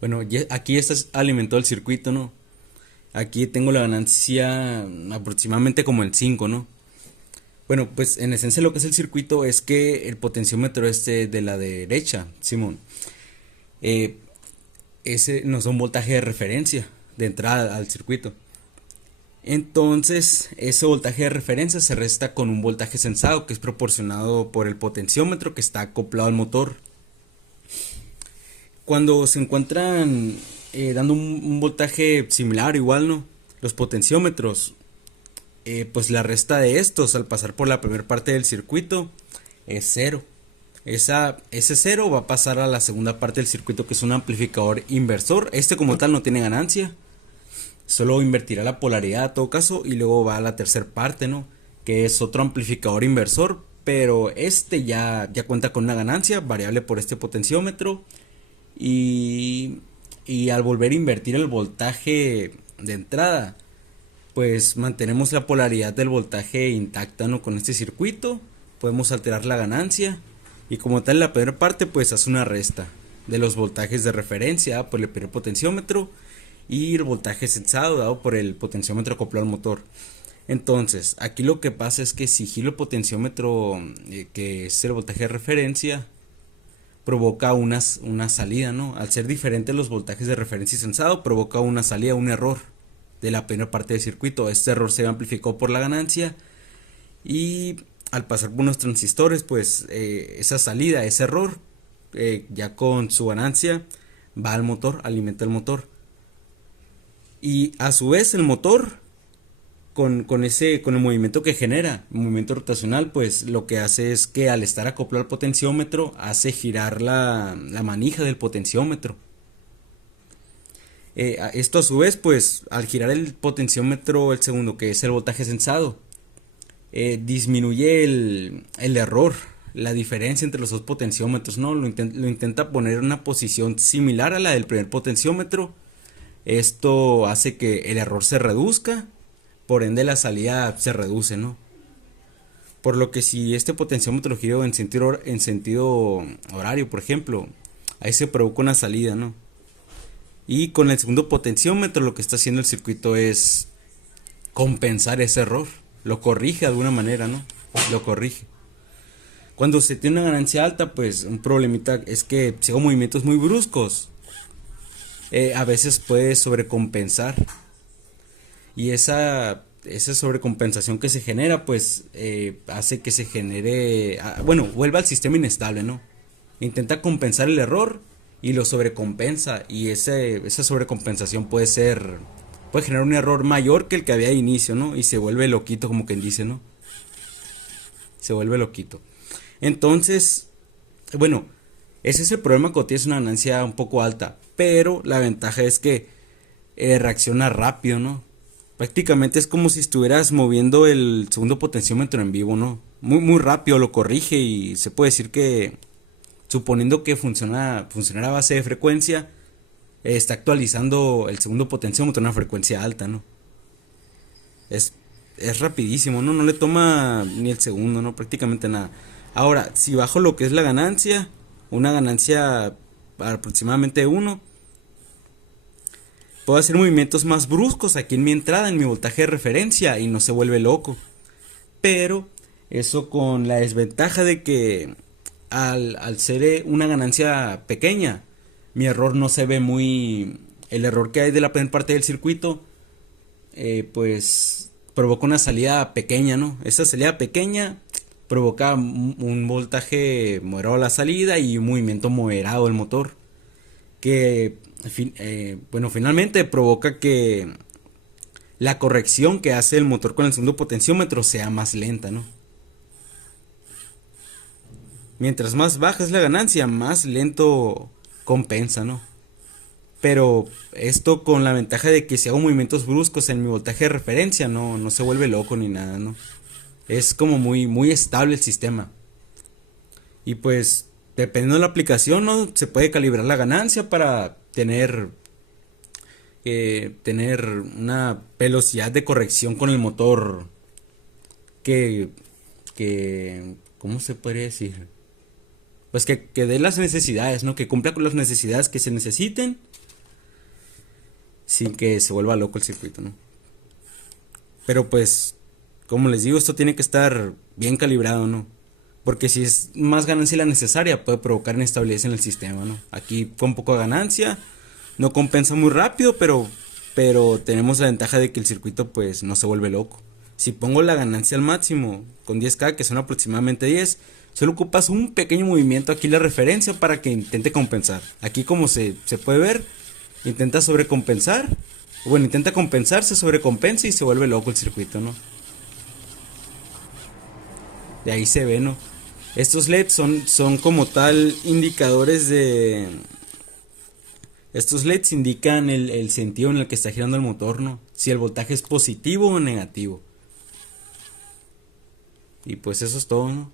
Bueno, aquí está alimentó el circuito, ¿no? Aquí tengo la ganancia aproximadamente como el 5, ¿no? Bueno, pues en esencia lo que es el circuito es que el potenciómetro este de la derecha, Simón, eh, ese no es un voltaje de referencia de entrada al circuito. Entonces, ese voltaje de referencia se resta con un voltaje sensado que es proporcionado por el potenciómetro que está acoplado al motor. Cuando se encuentran dando un voltaje similar, igual, ¿no? Los potenciómetros, pues la resta de estos al pasar por la primera parte del circuito es cero. Ese cero va a pasar a la segunda parte del circuito, que es un amplificador inversor. Este como tal no tiene ganancia, solo invertirá la polaridad a todo caso, y luego va a la tercera parte, ¿no? Que es otro amplificador inversor, pero este ya cuenta con una ganancia variable por este potenciómetro, y, y al volver a invertir el voltaje de entrada, pues mantenemos la polaridad del voltaje intacta, ¿no? Con este circuito podemos alterar la ganancia, y como tal la primera parte pues hace una resta de los voltajes de referencia por el primer potenciómetro y el voltaje sensado dado por el potenciómetro acoplado al motor. Entonces aquí lo que pasa es que si giro el potenciómetro, que es el voltaje de referencia, provoca una salida, ¿no? Al ser diferentes los voltajes de referencia y sensado, provoca una salida, un error de la primera parte del circuito. Este error se amplificó por la ganancia, y al pasar por unos transistores, pues esa salida, ese error, ya con su ganancia, va al motor, alimenta el motor. Y a su vez el motor, con el movimiento que genera, el movimiento rotacional, pues lo que hace es que al estar acoplado al potenciómetro, hace girar la manija del potenciómetro. Esto a su vez, pues al girar el potenciómetro, el segundo, que es el voltaje sensado, disminuye el error, la diferencia entre los dos potenciómetros, ¿no? Lo intenta poner en una posición similar a la del primer potenciómetro. Esto hace que el error se reduzca, por ende la salida se reduce, ¿no? Por lo que si este potenciómetro giro en sentido horario, por ejemplo, ahí se provoca una salida, ¿no? Y con el segundo potenciómetro lo que está haciendo el circuito es compensar ese error. Lo corrige de alguna manera, ¿no? Lo corrige. Cuando se tiene una ganancia alta, pues un problemita es que si hago movimientos muy bruscos, a veces puede sobrecompensar. Y esa sobrecompensación que se genera, pues hace que se genere, bueno, vuelva al sistema inestable, ¿no? Intenta compensar el error y lo sobrecompensa, y esa sobrecompensación puede generar un error mayor que el que había de inicio, ¿no? Y se vuelve loquito, como quien dice, ¿no? Se vuelve loquito. Entonces, bueno, ese es el problema cuando tienes una ganancia un poco alta, pero la ventaja es que reacciona rápido, ¿no? Prácticamente es como si estuvieras moviendo el segundo potenciómetro en vivo, ¿no? Muy rápido lo corrige, y se puede decir que, suponiendo que funcionara a base de frecuencia, está actualizando el segundo potenciómetro a una frecuencia alta, ¿no? Es, es rapidísimo, ¿no? No le toma ni el segundo, ¿no? Prácticamente nada. Ahora, si bajo lo que es la ganancia, una ganancia aproximadamente de 1, puedo hacer movimientos más bruscos aquí en mi entrada, en mi voltaje de referencia, y no se vuelve loco. Pero eso con la desventaja de que al ser una ganancia pequeña, mi error no se ve muy... El error que hay de la primera parte del circuito, pues provoca una salida pequeña, ¿no? Esa salida pequeña provoca un voltaje moderado a la salida y un movimiento moderado del motor, que bueno, finalmente provoca que la corrección que hace el motor con el segundo potenciómetro sea más lenta, ¿no? Mientras más baja es la ganancia, más lento compensa, ¿no? Pero esto con la ventaja de que si hago movimientos bruscos en mi voltaje de referencia, no se vuelve loco ni nada, ¿no? Es como muy estable el sistema. Y pues, dependiendo de la aplicación, ¿no? Se puede calibrar la ganancia para tener una velocidad de corrección con el motor que, ¿cómo se podría decir? Pues que dé las necesidades, ¿no? Que cumpla con las necesidades que se necesiten, sin que se vuelva loco el circuito, ¿no? Pero pues, como les digo, esto tiene que estar bien calibrado, ¿no? Porque si es más ganancia la necesaria, puede provocar inestabilidad en el sistema, ¿no? Aquí con poca ganancia, no compensa muy rápido, pero tenemos la ventaja de que el circuito pues no se vuelve loco. Si pongo la ganancia al máximo con 10K, que son aproximadamente 10, solo ocupas un pequeño movimiento aquí la referencia para que intente compensar. Aquí como se puede ver, intenta sobrecompensar. Bueno, intenta compensar, se sobrecompensa y se vuelve loco el circuito, ¿no? De ahí se ve, ¿no? Estos LEDs son como tal indicadores de... Estos LEDs indican el sentido en el que está girando el motor, ¿no? Si el voltaje es positivo o negativo. Y pues eso es todo, ¿no?